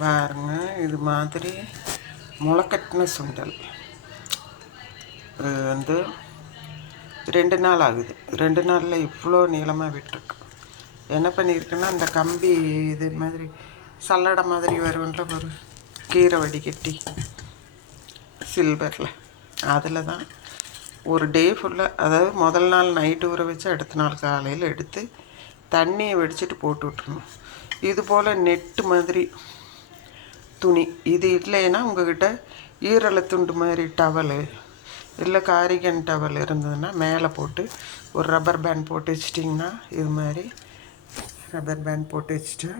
பாருங்க, இது மாதிரி முளைக்கட்டின சுண்டல் வந்து 2 நாள் ஆகுது. 2 நாளில் இவ்வளோ நீளமாக விட்டுருக்கு. என்ன பண்ணியிருக்குன்னா, அந்த கம்பி இது மாதிரி சல்லடை மாதிரி வரும்ன்ற ஒரு கீரை வடிகட்டி சில்வரில், அதில் தான் ஒரு டே ஃபுல்லாக, அதாவது முதல் நாள் நைட்டு ஊற வச்சு அடுத்த நாள் காலையில் எடுத்து தண்ணியை வடிச்சிட்டு போட்டு விட்ருணும். இது போல் நெட்டு மாதிரி துணி, இது இல்லைன்னா உங்கள்கிட்ட ஈரலை துண்டு மாதிரி டவலு இல்லை காரிகன் டவல் இருந்ததுன்னா மேலே போட்டு ஒரு ரப்பர் பேண்ட் போட்டு வச்சிட்டிங்கன்னா, இது மாதிரி ரப்பர் பேண்ட் போட்டு வச்சுட்டா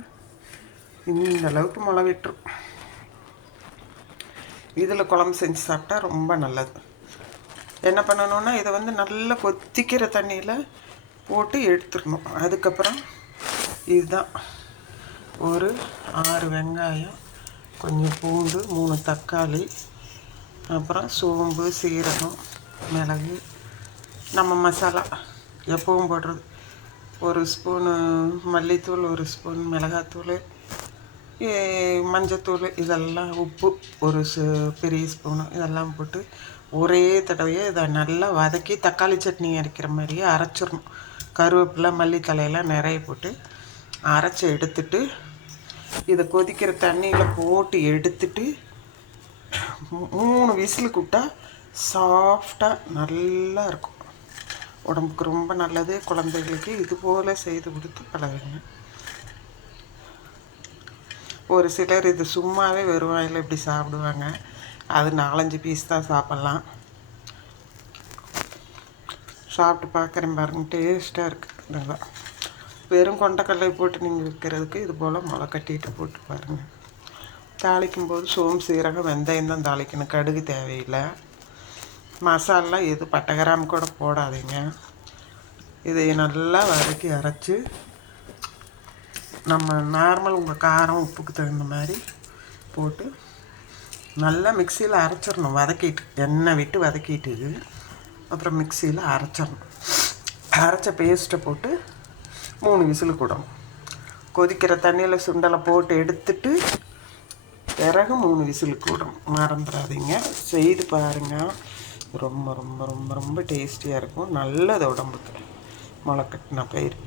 இந்த அளவுக்கு முளை விட்டுரும். இதில் குழம்பு செஞ்சு சாப்பிட்டா ரொம்ப நல்லது. என்ன பண்ணணுன்னா, இதை வந்து நல்லா கொதிக்கிற தண்ணியில் போட்டு எடுத்துடணும். அதுக்கப்புறம் இதுதான் ஒரு 6 வெங்காயம், கொஞ்சம் பூண்டு, 3 தக்காளி, அப்புறம் சோம்பு, சீரகம், மிளகு, நம்ம மசாலா எப்பவும் போடுறது, 1 ஸ்பூனு மல்லித்தூள், 1 ஸ்பூன் மிளகாத்தூள், மஞ்சத்தூள், இதெல்லாம் உப்பு ஒரு பெரிய ஸ்பூனு, இதெல்லாம் போட்டு ஒரே தடவையே இதை நல்லா வதக்கி தக்காளி சட்னி அரைக்கிற மாதிரியே அரைச்சிடணும். கருவேப்பிலை, மல்லித்தலையெல்லாம் நிறைய போட்டு அரைச்சி எடுத்துட்டு இதை கொதிக்கிற தண்ணியில் போட்டு எடுத்துட்டு 3 விசிலுக்கு விட்டால் சாஃப்டாக நல்லா இருக்கும். உடம்புக்கு ரொம்ப நல்லது. குழந்தைகளுக்கு இது போல் செய்து கொடுத்து பழகுங்க. ஒரு சிலர் இது சும்மாவே வெறுவாயில் இப்படி சாப்பிடுவாங்க. அது 4-5 பீஸ் தான் சாப்பிட்லாம். சாப்பிட்டு பார்க்குறேன் பாருங்க, டேஸ்ட்டாக இருக்குது. நல்லா வெறும் கொண்டக்கடலை போட்டு நீங்கள் விற்கிறதுக்கு இது போல் முளை கட்டிட்டு போட்டு பாருங்கள். தாளிக்கும் போது சோம்பு, சீரகம், வெந்தயம் தான் தாளிக்கணும். கடுகு தேவையில்லை. மசாலா எது பட்டை கிராம்பு கூட போடாதீங்க. இதை நல்லா வதக்கி அரைச்சி நம்ம நார்மல் உங்கள் காரம் உப்புக்கு தகுந்த மாதிரி போட்டு நல்லா மிக்சியில் அரைச்சிடணும். வதக்கிட்டு எண்ணெய் விட்டு வதக்கிட்டு அப்புறம் மிக்சியில் அரைச்சிடணும். அரைச்ச பேஸ்ட்டை போட்டு 3 விசிலுக்கு விடணும். கொதிக்கிற தண்ணியில் சுண்டலை போட்டு எடுத்துட்டு பிறகு 3 விசிலுக்கு விடணும். மறந்துடாதீங்க, செய்து பாருங்கள். ரொம்ப ரொம்ப ரொம்ப ரொம்ப டேஸ்டியாக இருக்கும். நல்லது உடம்புக்கு. முளைக்கட்டின பயிர்.